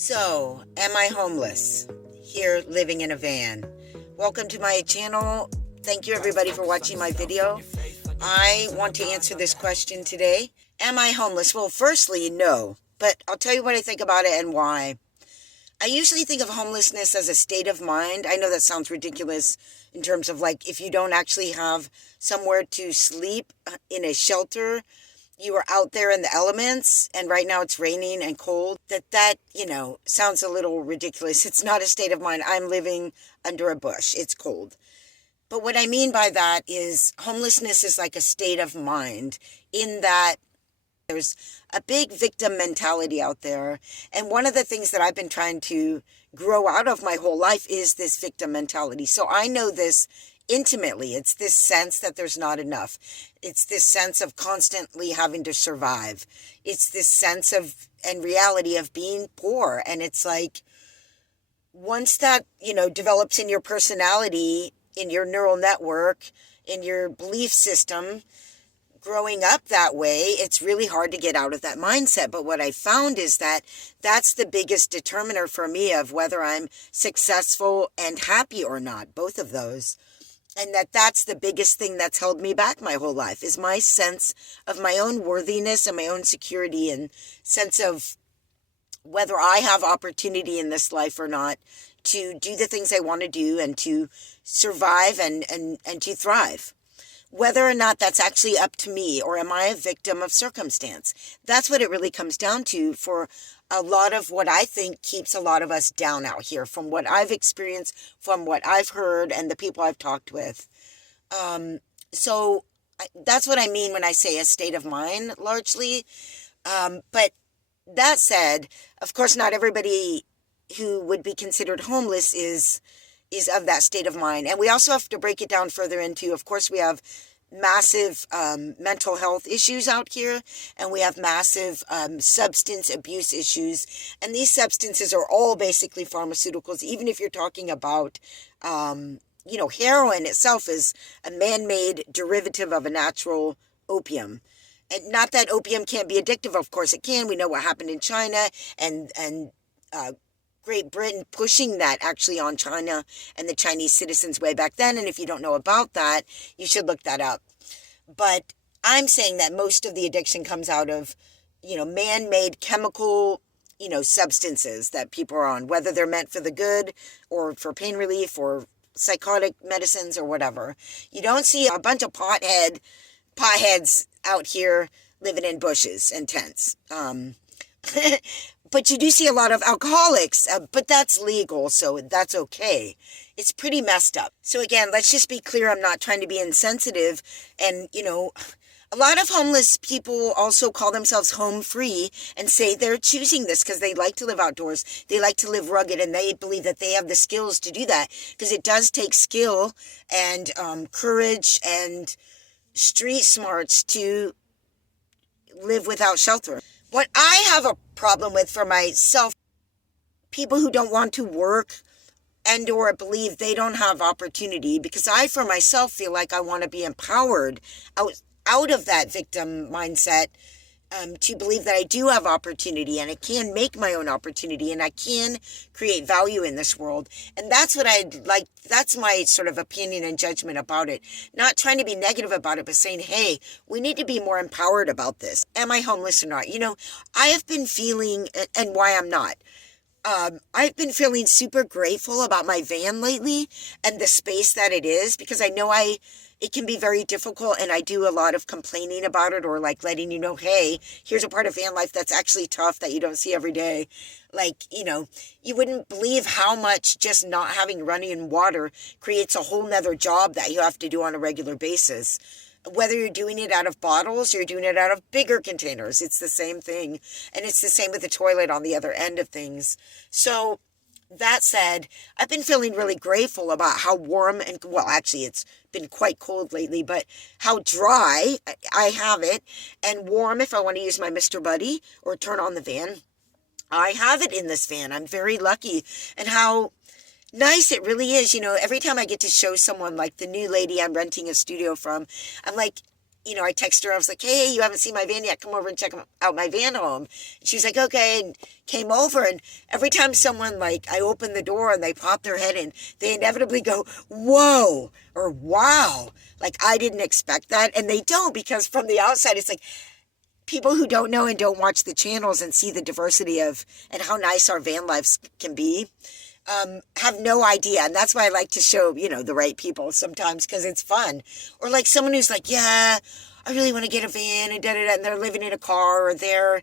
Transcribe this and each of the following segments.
So, am I homeless? Here living in a van. Welcome to my channel. Thank you everybody for watching my video. I want to answer this question today. Am I homeless? Well, firstly, no. But I'll tell you what I think about it and why. I usually think of homelessness as a state of mind. I know that sounds ridiculous in terms of like if you don't actually have somewhere to sleep in a shelter, you are out there in the elements, and right now it's raining and cold, that sounds a little ridiculous. It's not a state of mind. I'm living under a bush. It's cold. But what I mean by that is homelessness is like a state of mind in that there's a big victim mentality out there. And one of the things that I've been trying to grow out of my whole life is this victim mentality. So I know this intimately. It's this sense that there's not enough. It's this sense of constantly having to survive. It's this sense of and reality of being poor. And it's like, once that, develops in your personality, in your neural network, in your belief system, growing up that way, it's really hard to get out of that mindset. But what I found is that that's the biggest determiner for me of whether I'm successful and happy or not, both of those. And that's the biggest thing that's held me back my whole life is my sense of my own worthiness and my own security and sense of whether I have opportunity in this life or not to do the things I want to do and to survive and to thrive. Whether or not that's actually up to me, or am I a victim of circumstance? That's what it really comes down to for a lot of what I think keeps a lot of us down out here, from what I've experienced, from what I've heard, and the people I've talked with. So that's what I mean when I say a state of mind, largely. But that said, of course, not everybody who would be considered homeless is of that state of mind. And we also have to break it down further into, of course, we have massive mental health issues out here, and we have massive substance abuse issues. And these substances are all basically pharmaceuticals, even if you're talking about, heroin itself is a man-made derivative of a natural opium. And not that opium can't be addictive, of course it can. We know what happened in China and Great Britain pushing that actually on China and the Chinese citizens way back then. And if you don't know about that, you should look that up. But I'm saying that most of the addiction comes out of, man-made chemical, substances that people are on, whether they're meant for the good or for pain relief or psychotic medicines or whatever. You don't see a bunch of potheads out here living in bushes and tents. But you do see a lot of alcoholics, but that's legal, so that's okay. It's pretty messed up. So again, let's just be clear, I'm not trying to be insensitive. And, a lot of homeless people also call themselves home free and say they're choosing this because they like to live outdoors. They like to live rugged, and they believe that they have the skills to do that, because it does take skill and courage and street smarts to live without shelter. What I have a problem with for myself, people who don't want to work and or believe they don't have opportunity, because I for myself feel like I want to be empowered out of that victim mindset, to believe that I do have opportunity and I can make my own opportunity and I can create value in this world. And that's what I'd like. That's my sort of opinion and judgment about it. Not trying to be negative about it, but saying, hey, we need to be more empowered about this. Am I homeless or not? I have been feeling, and why I'm not. I've been feeling super grateful about my van lately and the space that it is, because I know it can be very difficult, and I do a lot of complaining about it, or like letting you know, hey, here's a part of van life that's actually tough that you don't see every day. Like, you wouldn't believe how much just not having running water creates a whole nother job that you have to do on a regular basis. Whether you're doing it out of bottles, you're doing it out of bigger containers, it's the same thing. And it's the same with the toilet on the other end of things. So that said, I've been feeling really grateful about how warm and, well, actually it's been quite cold lately, but how dry I have it, and warm if I want to use my Mr. Buddy or turn on the fan. I have it in this van. I'm very lucky. And how nice it really is. Every time I get to show someone, like the new lady I'm renting a studio from, I'm like, I texted her. I was like, hey, you haven't seen my van yet. Come over and check out my van home. And she was like, okay, and came over. And every time someone, I open the door and they pop their head in, they inevitably go, whoa, or wow. I didn't expect that. And they don't, because from the outside, it's like people who don't know and don't watch the channels and see the diversity of and how nice our van lives can be. Have no idea. And that's why I like to show, the right people sometimes, because it's fun. Or someone who's like, yeah, I really want to get a van and da-da-da, and they're living in a car, or they're,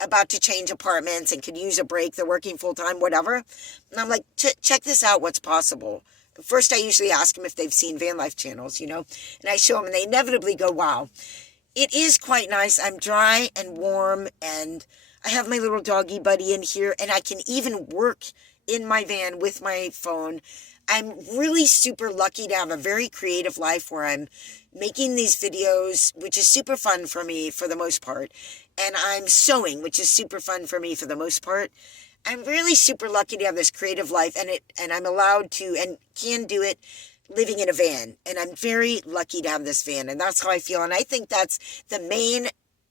about to change apartments and could use a break. They're working full time, whatever. And I'm like, check this out, what's possible. First, I usually ask them if they've seen van life channels, and I show them and they inevitably go, wow, it is quite nice. I'm dry and warm, and I have my little doggy buddy in here, and I can even work in my van with my phone. I'm really super lucky to have a very creative life where I'm making these videos, which is super fun for me for the most part. And I'm sewing, which is super fun for me for the most part. I'm really super lucky to have this creative life, and I'm allowed to and can do it living in a van. And I'm very lucky to have this van, and that's how I feel. And I think that's the main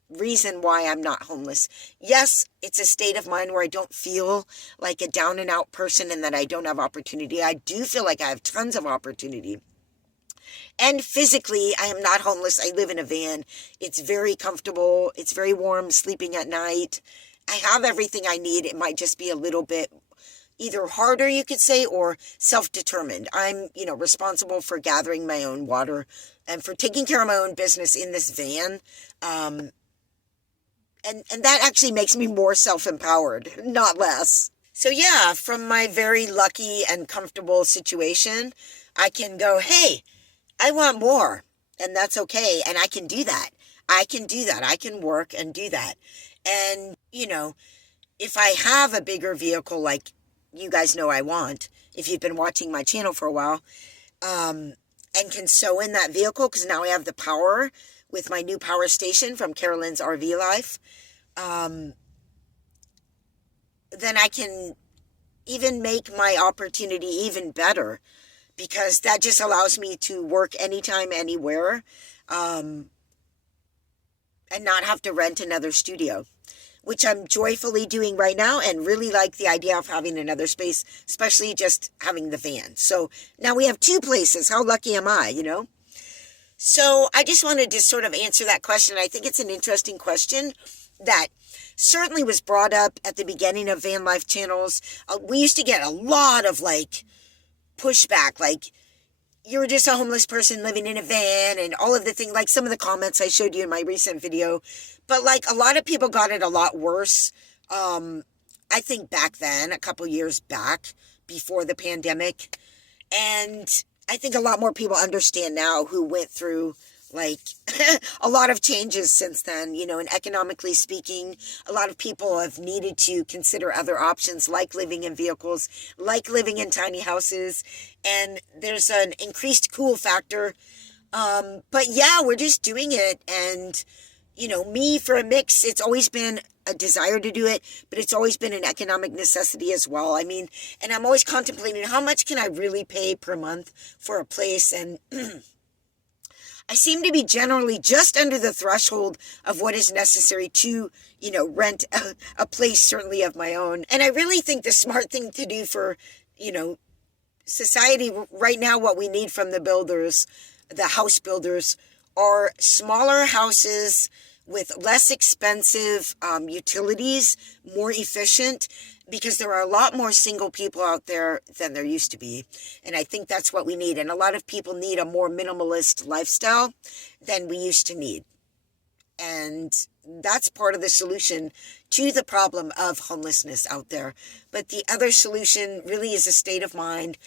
reason why I'm not homeless. Yes, it's a state of mind where I don't feel like a down and out person and that I don't have opportunity. I do feel like I have tons of opportunity. And physically, I am not homeless. I live in a van. It's very comfortable. It's very warm, sleeping at night. I have everything I need. It might just be a little bit either harder, you could say, or self-determined. I'm, responsible for gathering my own water and for taking care of my own business in this van. And that actually makes me more self-empowered, not less. So yeah, from my very lucky and comfortable situation, I can go, hey, I want more, and that's okay, and I can do that. I can work and do that. And, if I have a bigger vehicle like you guys know I want, if you've been watching my channel for a while, and can sew in that vehicle, because now I have the power with my new power station from Carolyn's RV Life, then I can even make my opportunity even better, because that just allows me to work anytime, anywhere, and not have to rent another studio, which I'm joyfully doing right now, and really like the idea of having another space, especially just having the van. So now we have two places. How lucky am I, So I just wanted to sort of answer that question. I think it's an interesting question that certainly was brought up at the beginning of van life channels. We used to get a lot of pushback, you're just a homeless person living in a van, and all of the things, some of the comments I showed you in my recent video. But a lot of people got it a lot worse. I think back then, a couple years back before the pandemic. And I think a lot more people understand now who went through a lot of changes since then, and economically speaking, a lot of people have needed to consider other options, like living in vehicles, like living in tiny houses, and there's an increased cool factor. But yeah, we're just doing it. And, me for a mix, it's always been a desire to do it, but it's always been an economic necessity as well. I mean, and I'm always contemplating how much can I really pay per month for a place, and I seem to be generally just under the threshold of what is necessary to, rent a place, certainly of my own. And I really think the smart thing to do for, society right now, what we need from the builders, the house builders, are smaller houses with less expensive utilities, more efficient, because there are a lot more single people out there than there used to be. And I think that's what we need. And a lot of people need a more minimalist lifestyle than we used to need. And that's part of the solution to the problem of homelessness out there. But the other solution really is a state of mind,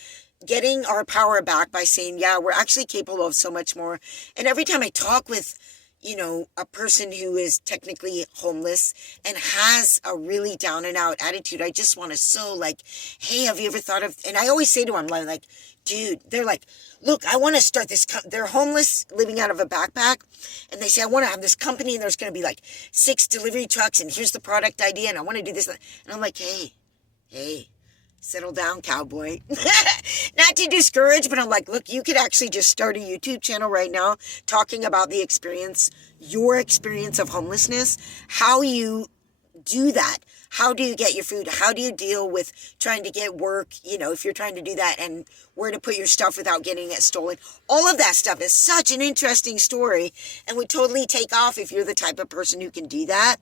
getting our power back by saying, yeah, we're actually capable of so much more. And every time I talk with a person who is technically homeless and has a really down and out attitude, I just want to hey, have you ever thought of, and I always say to them, dude, they're look, I want to start this, they're homeless, living out of a backpack, and they say, I want to have this company, and there's going to be 6 delivery trucks, and here's the product idea, and I want to do this, and I'm like, hey, Settle down, cowboy. Not to discourage, but I'm like, look, you could actually just start a YouTube channel right now talking about the experience, your experience of homelessness, how you do that. How do you get your food? How do you deal with trying to get work, if you're trying to do that, and where to put your stuff without getting it stolen? All of that stuff is such an interesting story and would totally take off if you're the type of person who can do that.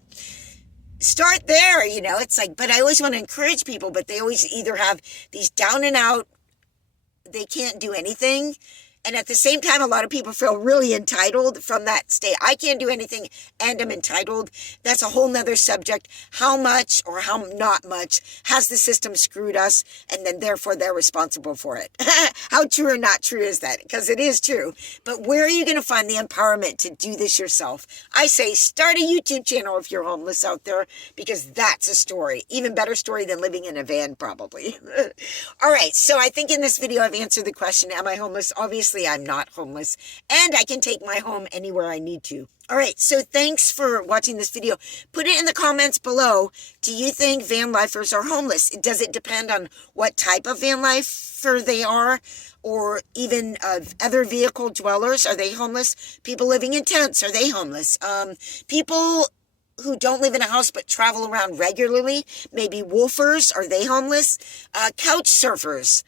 Start there, it's like, but I always want to encourage people, but they always either have these down and out, they can't do anything. And at the same time, a lot of people feel really entitled from that state. I can't do anything and I'm entitled. That's a whole nother subject. How much or how not much has the system screwed us? And then therefore they're responsible for it. How true or not true is that? Because it is true. But where are you going to find the empowerment to do this yourself? I say start a YouTube channel if you're homeless out there, because that's a story. Even better story than living in a van, probably. All right. So I think in this video, I've answered the question, am I homeless? Obviously, I'm not homeless, and I can take my home anywhere I need to. All right, so thanks for watching this video. Put it in the comments below. Do you think van lifers are homeless? Does it depend on what type of van lifer they are, or even other vehicle dwellers? Are they homeless? People living in tents, are they homeless? People who don't live in a house but travel around regularly, maybe wolfers, are they homeless? Couch surfers.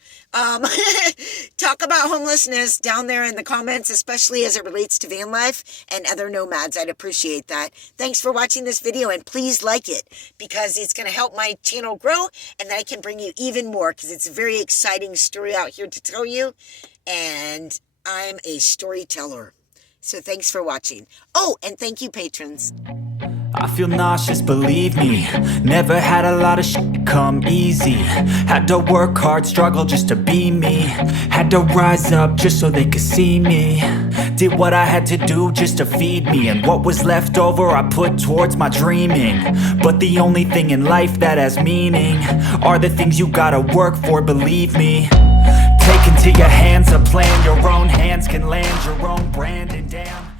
Talk about homelessness down there in the comments, especially as it relates to van life and other nomads. I'd appreciate that. Thanks for watching this video, and please like it, because it's going to help my channel grow, and then I can bring you even more, because it's a very exciting story out here to tell you, and I'm a storyteller. So thanks for watching. Oh, and thank you, patrons. I feel nauseous, believe me. Never had a lot of shit come easy. Had to work hard, struggle just to be me. Had to rise up just so they could see me. Did what I had to do just to feed me, and what was left over I put towards my dreaming. But the only thing in life that has meaning are the things you gotta work for, believe me. Take into your hands a plan, your own hands can land your own brand, and damn